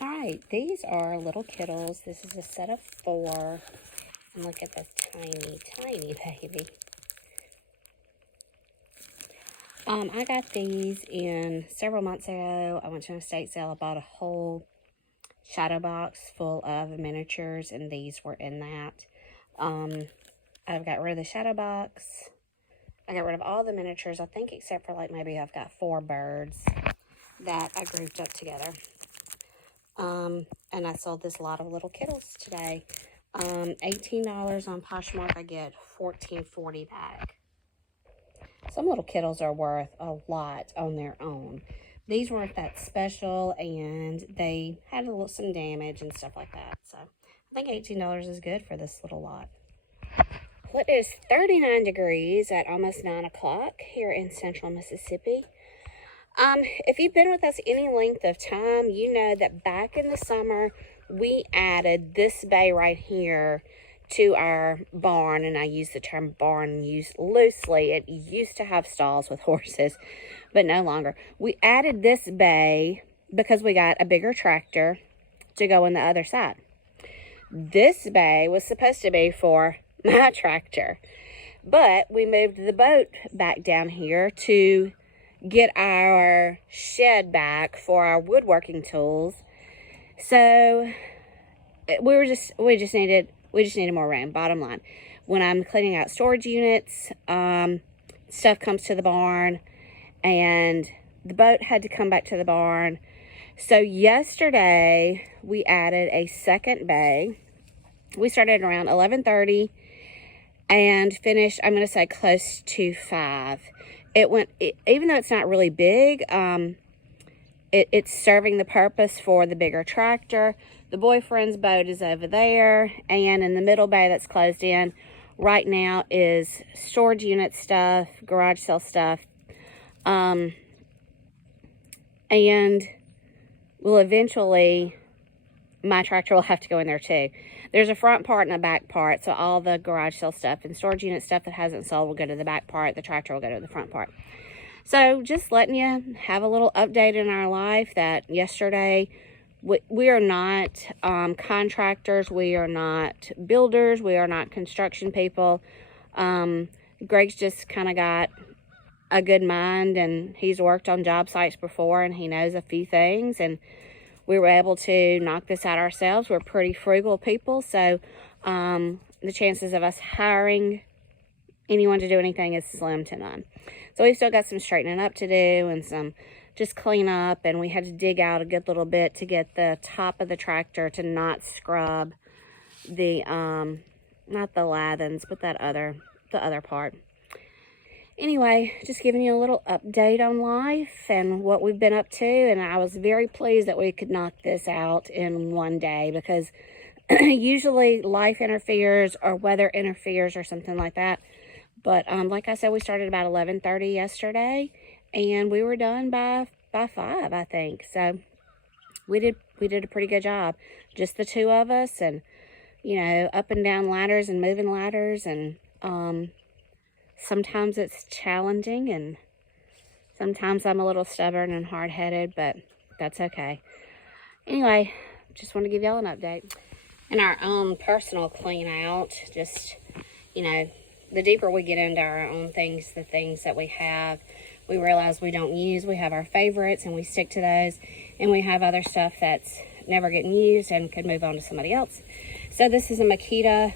Alright, these are little kittles. This is a set of 4. And look at this tiny, tiny baby. I got these in several months ago. I went to an estate sale. I bought a whole shadow box full of miniatures, and these were in that. I've got rid of the shadow box. I got rid of all the miniatures, I think, except for like maybe I've got 4 birds that I grouped up together. And I sold this lot of little kittles today. $18 on Poshmark. I get $14.40 back. Some little kittles are worth a lot on their own. These weren't that special, and they had some damage and stuff like that. So I think $18 is good for this little lot. Well, it is 39 degrees at almost 9 o'clock here in central Mississippi. If you've been with us any length of time, you know that back in the summer, we added this bay right here to our barn, and I use the term barn used loosely. It used to have stalls with horses, but no longer. We added this bay because we got a bigger tractor to go on the other side. This bay was supposed to be for my tractor, but we moved the boat back down here to get our shed back for our woodworking tools. So we just needed more room. Bottom line, when I'm cleaning out storage units, stuff comes to the barn, and the boat had to come back to the barn. So yesterday we added a second bay. We started around 11:30 and finished, I'm going to say, close to 5. Even though it's not really big, it's serving the purpose for the bigger tractor. The boyfriend's boat is over there, and in the middle bay that's closed in right now is storage unit stuff, garage sale stuff, and will eventually, my tractor will have to go in there too. There's a front part and a back part, so all the garage sale stuff and storage unit stuff that hasn't sold will go to the back part. The tractor will go to the front part. So just letting you have a little update in our life that yesterday, we are not contractors. We are not builders. We are not construction people. Greg's just kind of got a good mind, and he's worked on job sites before, and he knows a few things, and we were able to knock this out ourselves. We're pretty frugal people, so the chances of us hiring anyone to do anything is slim to none. So we've still got some straightening up to do and some just clean up, and we had to dig out a good little bit to get the top of the tractor to not scrub the, not the lathings, but the other part. Anyway, just giving you a little update on life and what we've been up to, and I was very pleased that we could knock this out in one day, because usually life interferes or weather interferes or something like that. But like I said, we started about 11:30 yesterday, and we were done by 5, I think. So we did a pretty good job, just the 2 of us, and up and down ladders and moving ladders, and sometimes it's challenging, and sometimes I'm a little stubborn and hard-headed, but that's okay. Anyway, just want to give y'all an update. In our own personal clean out, just, the deeper we get into our own things, the things that we have, we realize we don't use. We have our favorites, and we stick to those, and we have other stuff that's never getting used and could move on to somebody else. So this is a Makita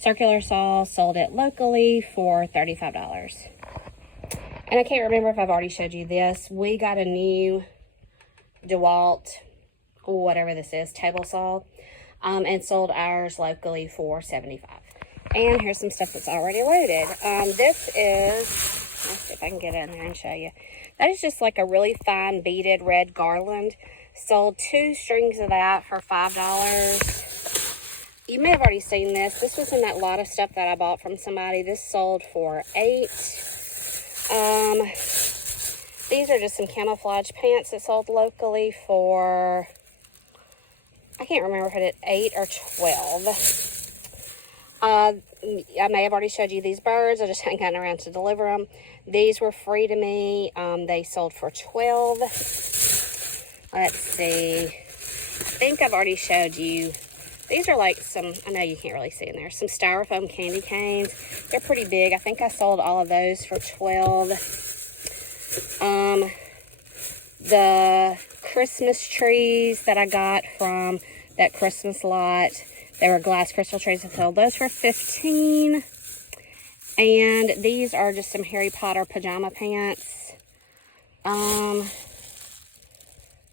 circular saw, sold it locally for $35. And I can't remember if I've already showed you this. We got a new DeWalt, whatever this is, table saw, and sold ours locally for $75. And here's some stuff that's already loaded. This is, let's see if I can get in there and show you. That is just like a really fine beaded red garland. Sold 2 strings of that for $5. You may have already seen this. This was in that lot of stuff that I bought from somebody. This sold for $8. These are just some camouflage pants that sold locally for, I can't remember if it had 8 or 12. I may have already showed you these birds. I just hadn't gotten around to deliver them. These were free to me. They sold for $12. Let's see. I think I've already showed you. These are like some, I know you can't really see in there, some styrofoam candy canes. They're pretty big. I think I sold all of those for $12. The Christmas trees that I got from that Christmas lot, they were glass crystal trees. I sold those for $15. And these are just some Harry Potter pajama pants. I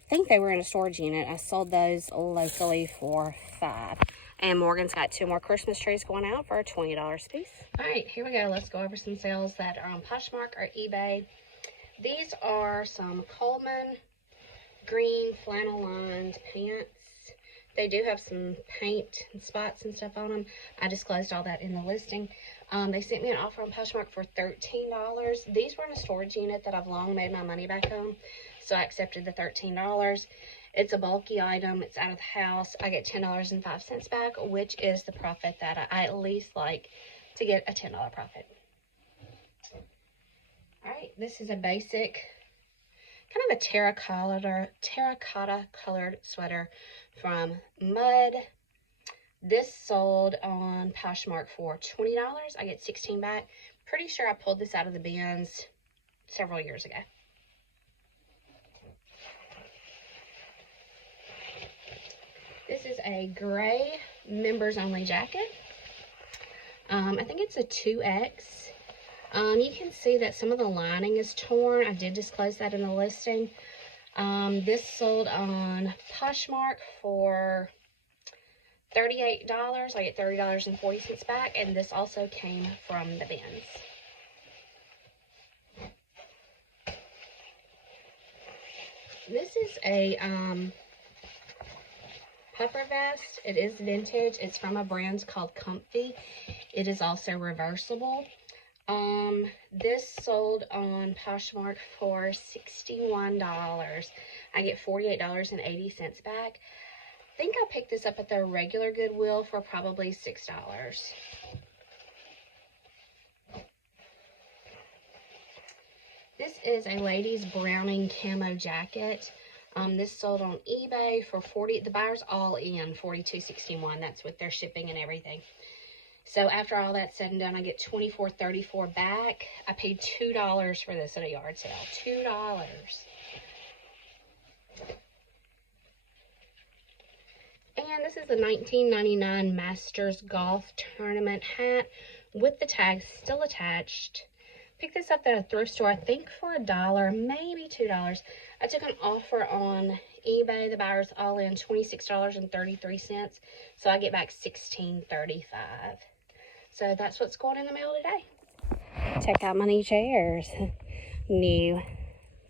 think they were in a storage unit. I sold those locally for $5. And Morgan's got 2 more Christmas trees going out for $20 a piece. All right, here we go. Let's go over some sales that are on Poshmark or eBay. These are some Coleman green flannel lined pants. They do have some paint and spots and stuff on them. I disclosed all that in the listing. They sent me an offer on Poshmark for $13. These were in a storage unit that I've long made my money back on, so I accepted the $13. It's a bulky item. It's out of the house. I get $10.05 back, which is the profit that I at least like to get a $10 profit. All right, this is a basic, kind of a terracotta colored sweater from Mud. This sold on Poshmark for $20. I get $16 back. Pretty sure I pulled this out of the bins several years ago. This is a gray members only jacket. I think it's a 2X. You can see that some of the lining is torn. I did disclose that in the listing. This sold on Poshmark for $38. I get $30.40 back, and this also came from the bins. This is a puffer vest. It is vintage. It's from a brand called Comfy. It is also reversible. This sold on Poshmark for $61. I get $48.80 back. I think I picked this up at the regular Goodwill for probably $6. This is a ladies browning camo jacket. This sold on eBay for $40. The buyer's all in $42.61. That's with their shipping and everything. So after all that's said and done, I get $24.34 back. I paid $2 for this at a yard sale. $2. And this is the 1999 Masters Golf Tournament hat with the tag still attached. Picked this up at a thrift store, I think for $1, maybe $2. I took an offer on eBay. The buyer's all in $26.33. So I get back $16.35. So that's what's going in the mail today. Check out my new chairs. New,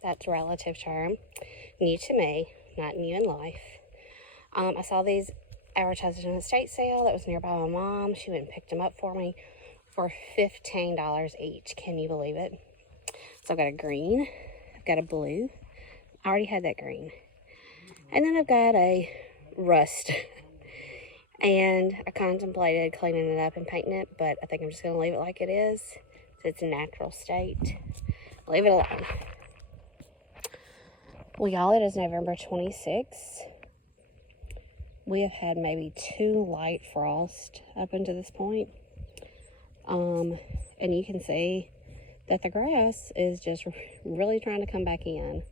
that's a relative term. New to me, not new in life. I saw these advertised in an estate sale that was nearby my mom. She went and picked them up for me for $15 each. Can you believe it? So I've got a green, I've got a blue. I already had that green. And then I've got a rust. And I contemplated cleaning it up and painting it, but I think I'm just going to leave it like it is. So it's a natural state. Leave it alone. Well, y'all, it is November 26th. We have had maybe 2 light frosts up until this point. And you can see that the grass is just really trying to come back in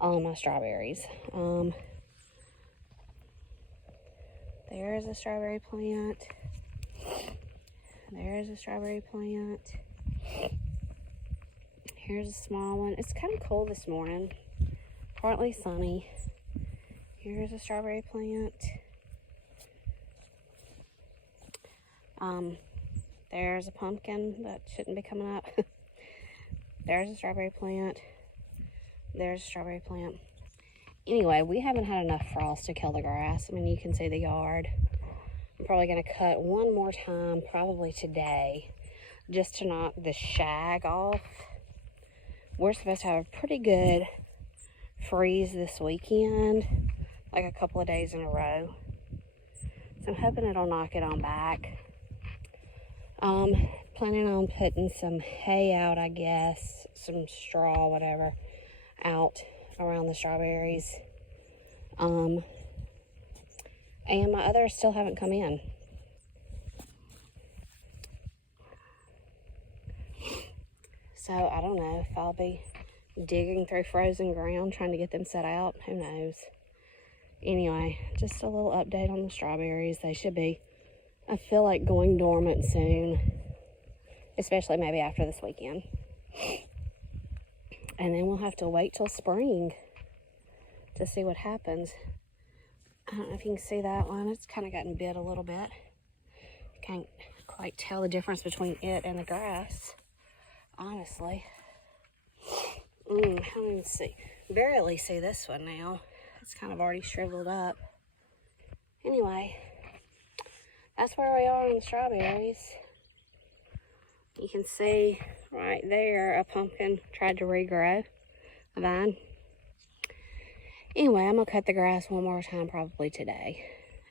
on my strawberries. There's a strawberry plant. There's a strawberry plant. Here's a small one. It's kind of cold this morning. Partly sunny. Here's a strawberry plant. There's a pumpkin that shouldn't be coming up. There's a strawberry plant. There's a strawberry plant. Anyway, we haven't had enough frost to kill the grass. I mean, you can see the yard. I'm probably going to cut one more time, probably today, just to knock the shag off. We're supposed to have a pretty good freeze this weekend, like a couple of days in a row. So I'm hoping it'll knock it on back. Planning on putting some hay out, I guess, some straw, whatever, out around the strawberries. And my others still haven't come in. So I don't know if I'll be digging through frozen ground trying to get them set out. Who knows? Anyway, just a little update on the strawberries. They should be, I feel like, going dormant soon, especially maybe after this weekend. And then we'll have to wait till spring to see what happens. I don't know if you can see that one. It's kind of gotten bit a little bit. Can't quite tell the difference between it and the grass, honestly. I don't even see, barely see this one now. It's kind of already shriveled up. Anyway, that's where we are on the strawberries. You can see right there a pumpkin tried to regrow a vine. Anyway, I'm going to cut the grass one more time probably today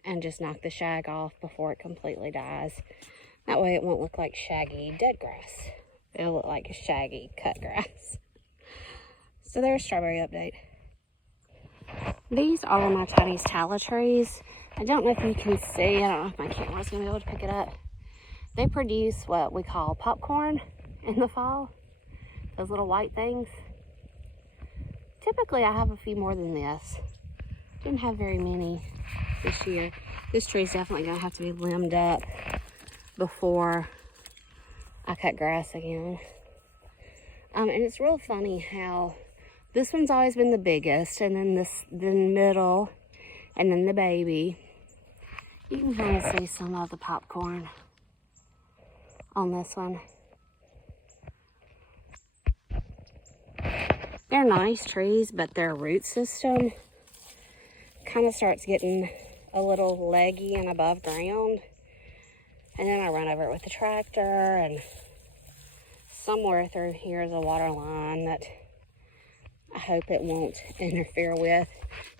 and just knock the shag off before it completely dies. That way it won't look like shaggy dead grass. It'll look like shaggy cut grass. So there's strawberry update. These are my Chinese tallow trees. I don't know if you can see. I don't know if my camera's going to be able to pick it up. They produce what we call popcorn in the fall. Those little white things. Typically, I have a few more than this. Didn't have very many this year. This tree is definitely going to have to be limbed up before I cut grass again. And it's real funny how this one's always been the biggest, and then the middle, and then the baby. You can kind of see some of the popcorn on this one. They're nice trees, but their root system kind of starts getting a little leggy and above ground. And then I run over it with the tractor, and somewhere through here is a water line that I hope it won't interfere with.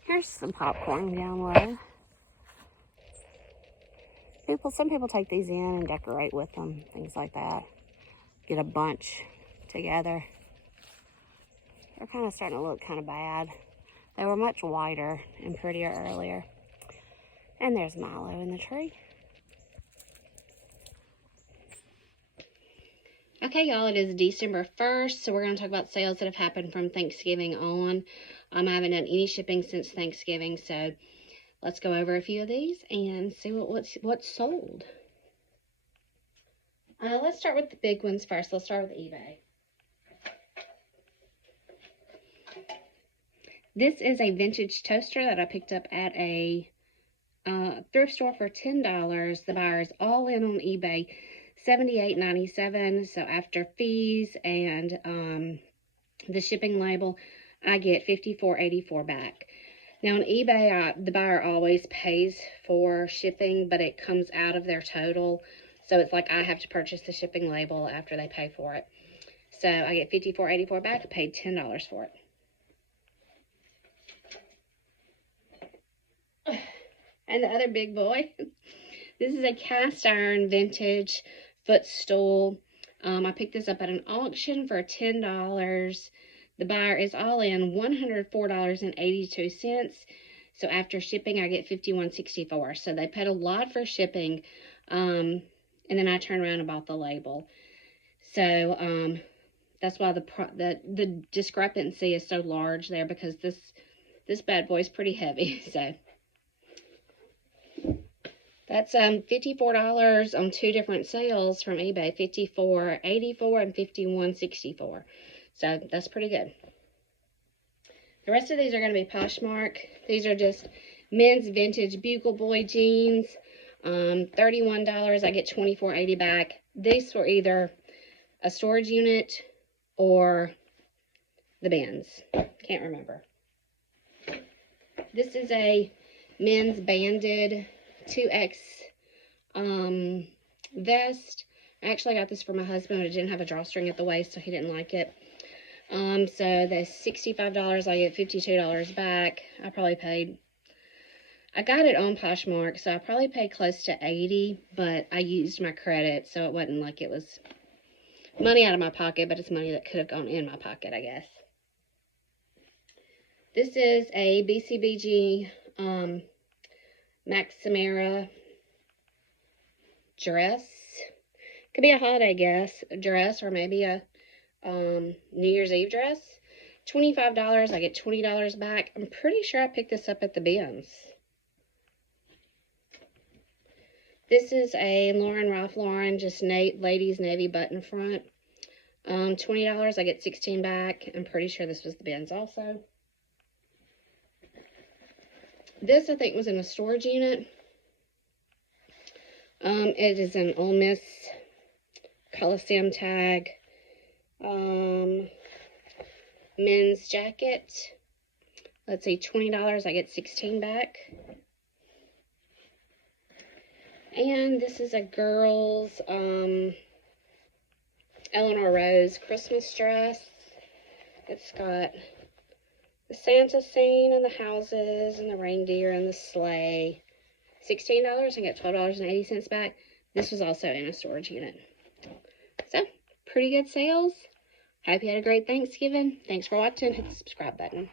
Here's some popcorn down low. Some people take these in and decorate with them, things like that. Get a bunch together. They're kind of starting to look kind of bad. They were much whiter and prettier earlier. And there's Milo in the tree. Okay, y'all, it is December 1st, so we're going to talk about sales that have happened from Thanksgiving on. I haven't done any shipping since Thanksgiving, so let's go over a few of these and see what's sold. Let's start with the big ones first. Let's start with eBay. This is a vintage toaster that I picked up at a thrift store for $10. The buyer is all in on eBay. $78.97. So after fees and the shipping label, I get $54.84 back. Now on eBay, the buyer always pays for shipping, but it comes out of their total. So it's like I have to purchase the shipping label after they pay for it. So I get $54.84 back. I paid $10 for it. And the other big boy, this is a cast iron vintage footstool. I picked this up at an auction for $10. The buyer is all in $104.82. So after shipping, I get $51.64. So they paid a lot for shipping. And then I turned around and bought the label. So that's why the discrepancy is so large there, because this bad boy is pretty heavy. So that's $54 on two different sales from eBay, $54.84 and $51.64. So that's pretty good. The rest of these are going to be Poshmark. These are just men's vintage Bugle Boy jeans. $31. I get $24.80 back. These were either a storage unit or the bins. Can't remember. This is a men's banded 2X vest. I actually got this for my husband, but it didn't have a drawstring at the waist, so he didn't like it. So that's $65. I get $52 back. I got it on Poshmark, so I probably paid close to $80, but I used my credit, so it wasn't like it was money out of my pocket, but it's money that could have gone in my pocket, I guess. This is a BCBG Maximera dress. Could be a holiday dress or maybe a New Year's Eve dress. $25. I get $20 back. I'm pretty sure I picked this up at the bins. This is a Ralph Lauren, just ladies navy button front. $20. I get $16 back. I'm pretty sure this was the bins also. This, I think, was in a storage unit. It is an Ole Miss Coliseum tag. Men's jacket. Let's see, $20. I get $16 back. And this is a girl's Eleanor Rose Christmas dress. It's got the Santa scene and the houses and the reindeer and the sleigh. $16. I get $12.80 back. This was also in a storage unit. So, pretty good sales. Hope you had a great Thanksgiving. Thanks for watching. Hit the subscribe button.